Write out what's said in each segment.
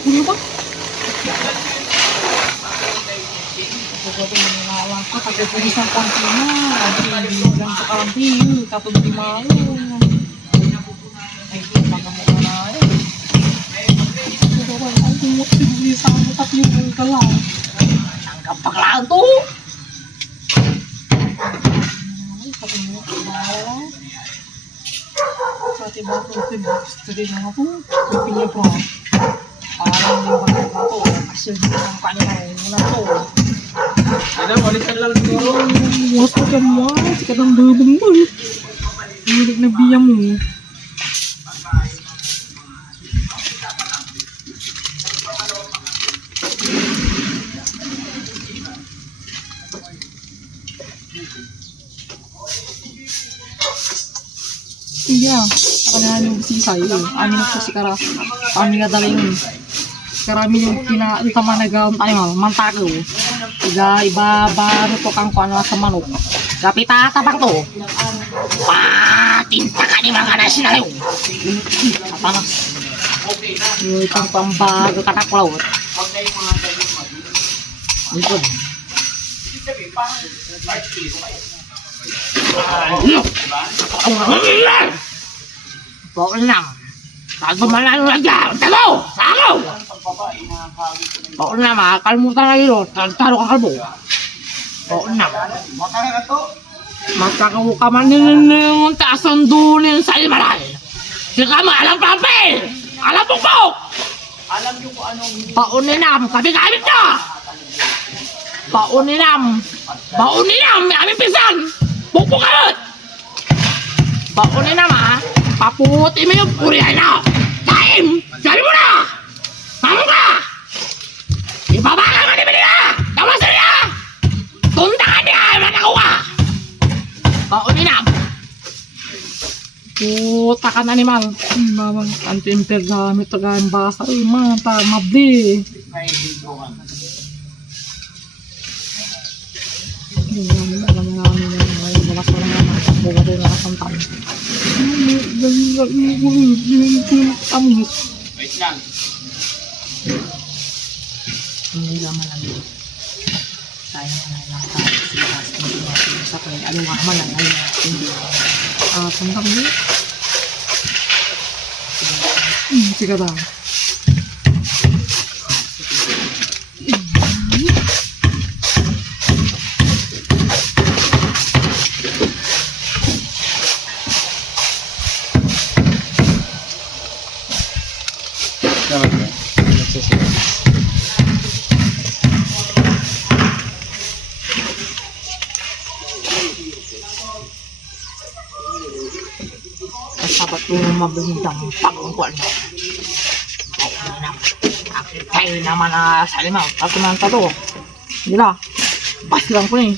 Ano ba? Pagod mo na lang ko. Pagod isang konti na. Hindi lang sa karantin. Kapag di malo. Ay, baka mo na eh. Ay, hindi sa ako tap yung galaw. Tanggap paklaan to. Ay, pati mo na kumala. Sa ating bago ito, gusto din ako po. Pipinya po. Parang yung mga ito. Kasi yung kanina muna to. Ano, walisan lang siguro. What ka mo? Sikat ang babang mo. Hilig na biya mo. Iya, akan yung sisay. Amin ko si Kara. Amin nga dala yun. Karami yung kinatama na gawang tayo. Mantagaw. Iba-baro to kang kuano sa manok. Kapita tabak to. Patinta ka ni mga nasinalaw. Panas. Yung itang pambago kataklaw. Likod. Paulam. Pagpamalalo na dyan. Talo! Sakaw! Paulam ha. Kalmutan na yun. Talo ka kalbo. Paulam. Matakaw ka man ng taas ang dunin sa imaral. Di ka maalam papel! Alam pukpok! Alam nyo kung anong... Pauninam. Kabi-kabit na! Pauninam. Pauninam. May aming pisan. Pukpok kamot! Pauninam ha. Paputi mo yung purihan na! Taim! Sabi mo na! Tama ka! Ibabaka ka ni Manila! Tawasan niya! Tuntakan niya! Manakaw ka! Pauninam! Puta ka na ni Mal. Mamang anti-imper gamit ito gawin basa. Uy, mata, mabdi. Alam mo namin yung balas ko naman. Buka ko na kasantan. Wait lang. Hindi naman lang yun. Sayang na lang tayo silas. Hindi natin sa kanya. Ano nga man lang ayun natin. Tungkang mo. Sige ba? Sabat ko na mabindang pagungkuan mo. Ay naman sa limaw. Ako na ang talo. Dila. Bas lang ko eh.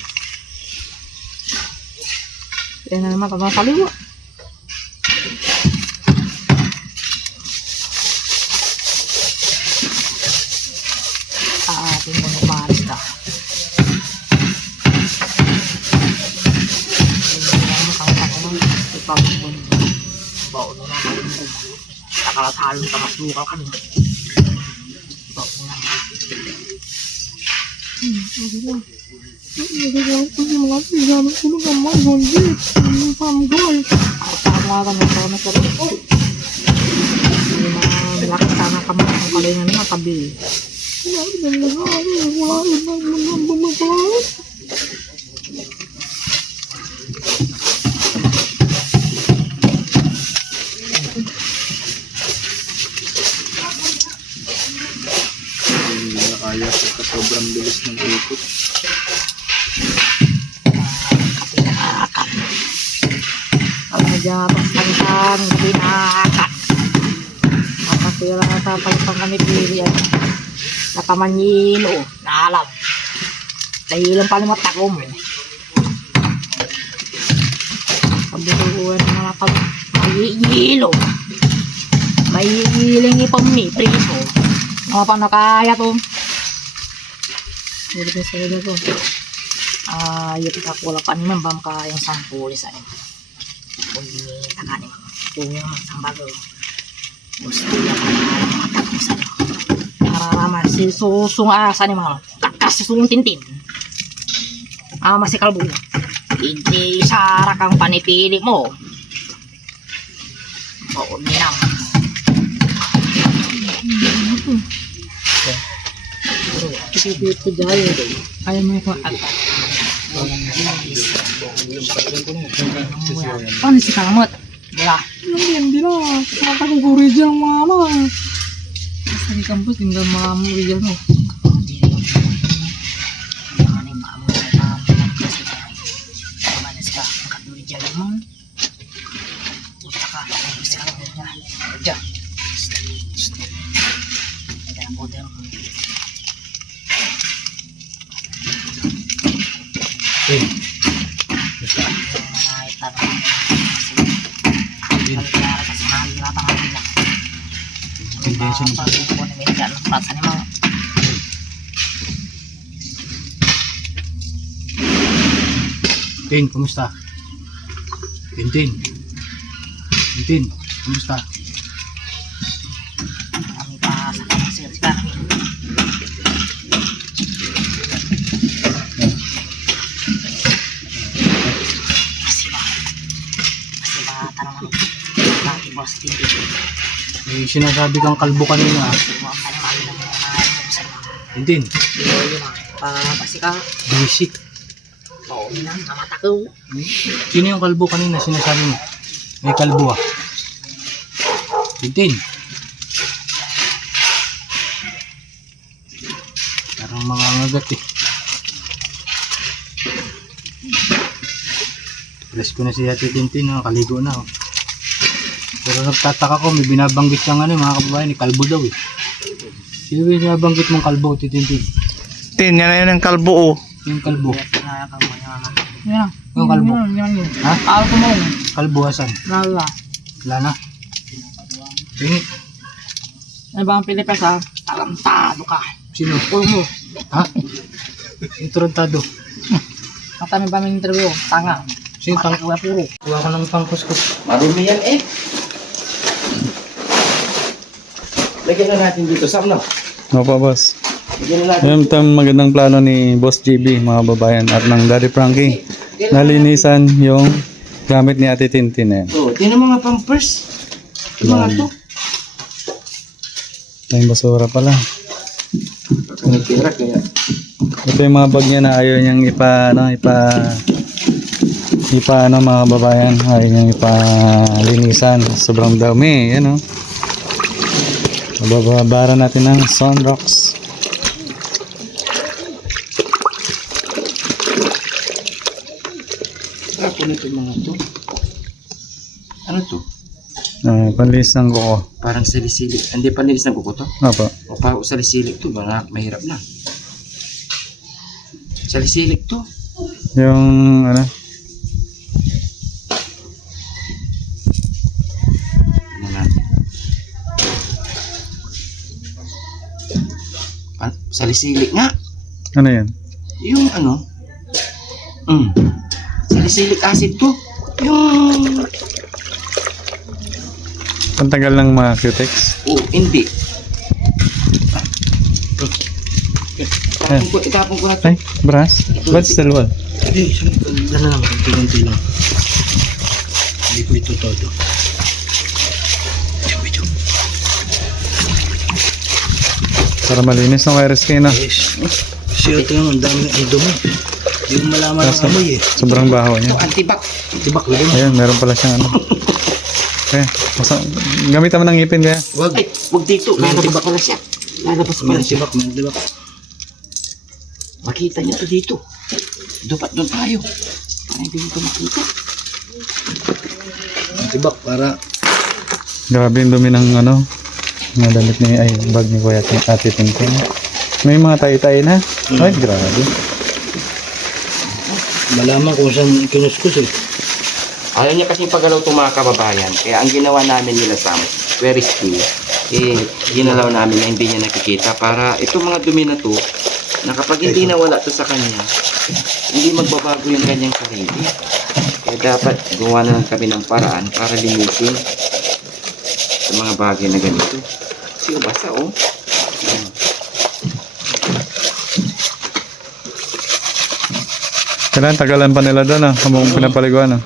Kaya na naman tatang saliwa. Ating mo numaris ka. Baon na naman ko. Nakalatalong ka mas luka ka nito. Baon na naman. Sabi lang. Nagagawa ko yung mga pigamit ko ng kamay. Hindi. Yung pamagay. Tama ka na ito na sa rin. Yung mga malaki sana kamay. Ang kalingan na tabi. Wala rin lang. Wala rin lang. Bumabay. Kaya sa sobrang bilis ng ikot. Kapinakan. Ang madyabang tantan. Kapinakan. Nakasira na tapalipang kami pilihan. Nakamanyin o. Naalam. Dahilan pa naman takom. Kabutuan na mga pag mayilo. May hiling ipammi. Priso. Mga pang nakaya to. Hindi ko sa ilo to. Yung ikakulak naman ba makayang sampuli sa inyo. Kung hindi takanin. Kung yung magsambago. Gusto niya pa na matapos ano. si susung asa ni mga kakasung tintin. Si kalbo. Hindi sara kang panipili mo. Oo, ninam. Ito dahil ayaw mo yung ata. Paano si Kamot? Diba? Hindi na. Mata kong kuri dyan mama. Basta ni Kampus, hindi na mamuri dyan mo. Tin, kumusta? Tintin. Tintin, kumusta? Kami pa sa kamasir sekarang. Masih bata naman. Dati boss Tintin. May sinasabi kang kalbo kanina. Huwag ka naman ng mga Tintin, kasi ka. busy. Oo, namata ko. Sino yung kalbo kanina sinasabi mo? May kalbo ah. Tintin. Parang mga ngagat eh. Press ko na si Ate Tintin, kaligo na oh. Pero nagtataka ko, may binabanggit siyang ano, mga kababayan, ni kalbo daw eh. Sino yung binabanggit mong kalbo, Ate Tintin? Tin, yan na yun ang kalbo oh. Yung kalbo. Yan. Yung kalbo. Yan. Ha? Ako mo. Kalbo asan? Lala. Wala na. Tingin. Ano ba ang Pilipinas ha? Talantado ka. Sino? Ulo mo. Ha? Yung Torontado. Matami ba may interview? Tanga. Sino pang... Mata puro. Kuha ko ng pangkuskus. Marumi yan eh. Lagyan na natin dito, Sam, no? Opo, boss. Lagyan na natin. Yan ito ang magandang plano ni Boss GB, mga babayan, at ng Daddy Frankie. Nalinisan yung gamit ni Ate Tintin eh. Oh, tinan mga pampers. Yung mga to. May basura pala. Natira kaya. Ito yung mga bag niya na ayaw niyang mga babayan, ayaw niyang ipalinisan. Sobrang dami, yan o. Bababara natin ng Sunrocks. Tapos na itong mga to. Ano to? Panlinis ng kuko. Parang salisili. Hindi pa nilis ng kuko to? Opo. O parang salisili to. Mga mahirap na. Salisili to. Yung ano, Mga salisili nga. ano yan? Yung ano? Salicylic acid to. Yung... Pantagal ng mga cutex. Oh, hindi. Itapon ko na to. Ay, brass. But still well. Eh, ano lang, konti lang. Hindi ko ito todo. Para malinis ng virus kayo na. Yes. Kasi ito yung ang dami ang dumi. Hindi ko malaman ang amoy eh. Sobrang baho niya. Antibac. Tibak, lagyan mo. Ayun, meron pala siyang ano. Okay. Gamitan mo ng ngipin kaya. Wag. Ay, huwag dito. Lalabas pala siya. Lalabas pala May siya. tibak, may tibak. Makita niyo to dito. Dapat doon tayo. Para hindi nito makita. May tibak para Grabe yung dumi ng ano. Mga damit ni, ay, bag ni Kuya Ate Tintin. May mga tayo-tayo na. Ay, grabe. malaman kung saan kinuskus eh. Ayaw niya kasi pagalaw itong mga kababayan. Kaya ang ginawa namin nila Sam, very skill, ginalaw namin na hindi niya nakikita para itong mga dumi na to, na kapag hindi nawala to sa kanya, hindi magbabago yung kanyang sarili. Kaya dapat gumawa na lang kami ng paraan para linisin sa mga bagay na ganito. Kasi basa oh. Ayan. Kailangan tagalan pa nila doon habang pinapaliguan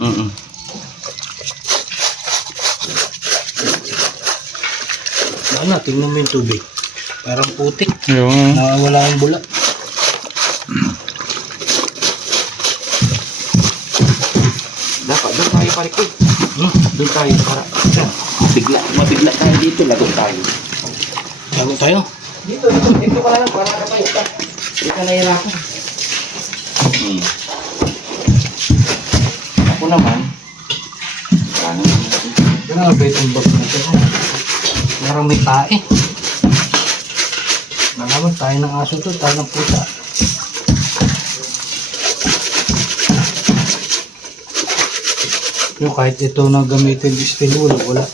Ano, tingnan mo yung tubig. Parang putik. Yung Nawawala yung bula. Dapat doon tayo parikoy. Doon tayo para mabigla tayo dito, lagot tayo. Bago tayo. Dito ka lang, para nakatayo ka. Hindi ka nahirapan. Ako naman, Grabe itong bag na ito. Parang may tae. Nalaman tayo ng aso to, tayo ng pusa. Yung kahit ito na gamitin steel wool, wala.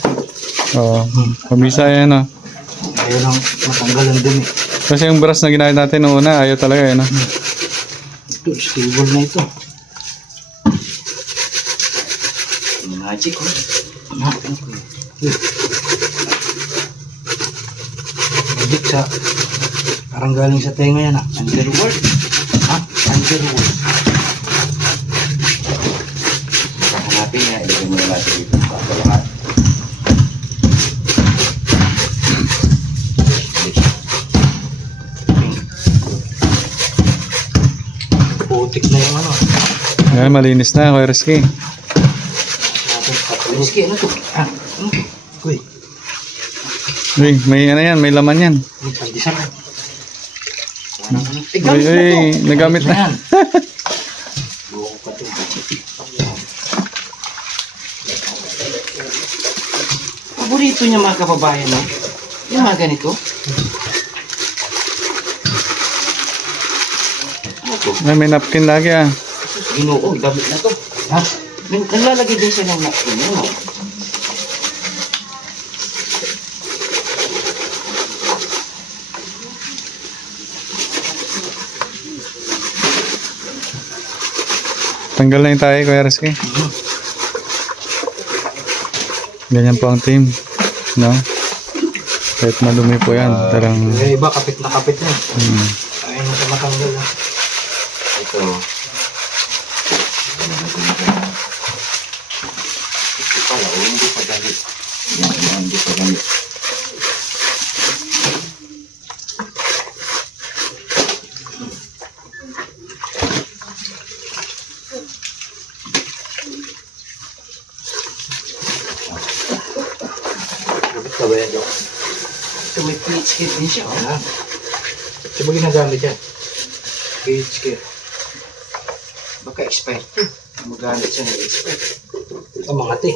Oo. Pabisa yan Ayaw lang matanggalan din eh. Kasi yung brush na ginamit natin noong una, ayaw talaga Ito, steel wool na ito. magic ko. Magic sa... Parang galing sa tenga yan ah. Underworld. Underworld. Hanapin niya, ilagay mo na natin dito. Para lahat. Putik na yung ano. Yan, malinis na, Kuya Rizky. Whiskey, ano to? Uy, Uy, may ano yan, may laman yan. may pandesal. Uy, nagamit na. Yan. Paborito niya mga kababayan, no? Yung mga ganito. Ano to? May napkin lagi Ginoo, damit na to. Ha? Naglalagay din siya ng napkin. Ano? Tanggal na yung tayo, Kuya Rizky. Ganyan po ang team. No? Kahit madumi po yan. Tarang... Yung iba, kapit na kapit na. Hmm. Ayaw na sa matanggal na. Ito. Ito pala, hindi pa galit. Yan, hindi pa galit. Kapit ka ba yan, Dok? Ito may peach kit din siya. Ah. Ito ba ginagamit yan? Page care. Baka expert. Magalit siya ng expert. Ito mga te.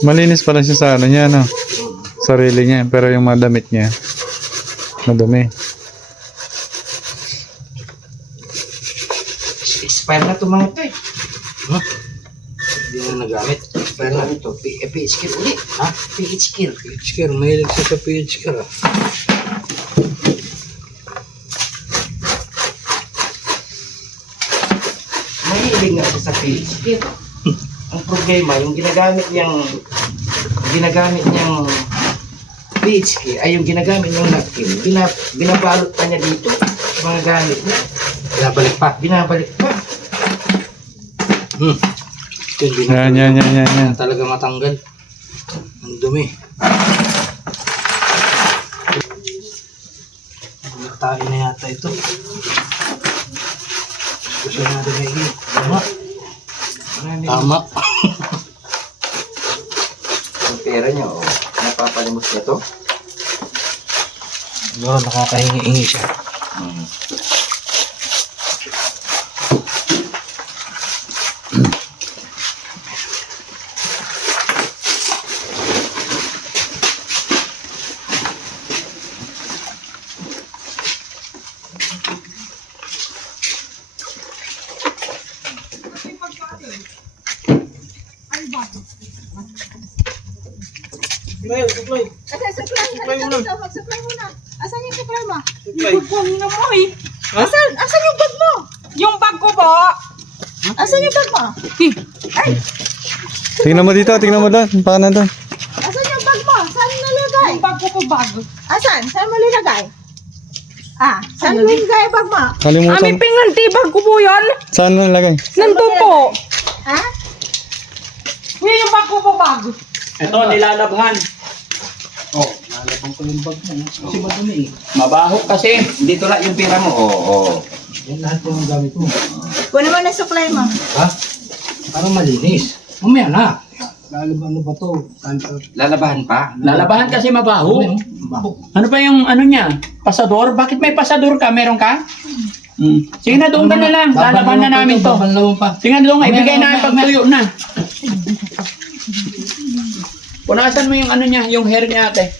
Malinis pala siya sa ano niya, no? Sarili niya. Pero yung mga damit niya, madumi. Expert na ito mga ito eh. Huh? Hindi na nagamit. Pero ano ito? PH kit ulit. Ha? PH kit. Page care. Mahilig siya sa page care ah. Mahilig nga siya sa PH kit. Ang problema, yung ginagamit niyang PH kit ay yung ginagamit niyang napkin. Binabalot pa niya dito sa mga gamit niya. Pinabalik pa. Binabalik pa. Ito hindi na Yan. talaga matanggal. Ang dumi. Tayo na yata ito. Gusto natin na higit. Tama. Tama. Yung pera niya, oh, napapalimos niya to. Siguro nakakahingi-hingi siya. Supply muna. Supply muna. Asan yung supply mo? Yung bag mo eh. Asan yung bag mo? Yung bag ko po. Asan yung bag mo? Ay, Tingnan mo dito, tingnan mo doon. Baka nandun. asan yung bag mo? Saan nalagay? Yung bag ko po bag. Asan? Saan mo nilagay? Saan mo yung gaya bag mo? Kalimutan. Ami pingan tibag ko po yan. Saan mo nilagay? Nandun po. Ha? Yan yung bag ko po bag. Ito, nilalabhan. Oh, lalabang ko yung bag mo. Kasi madumi eh. Mabaho kasi. Dito lang yung pera mo. Oo. Yan lahat yung gamit mo. Kunin mo na suklay mo. Ha? Parang malinis. Mamaya na. Lalaban ano ba to? Lalabahan pa. Lalabahan kasi mabaho. Baho. Ano ba yung ano niya? Pasador? Bakit may pasador ka? Meron ka? Sige na, doon ka na lang. Lalaban na namin to. Babanlawan pa. Sige na, doon. Ibigay Mamaya, namin mamaya, pagtuyo na. Punasan mo yung ano niya, yung hair niya ate.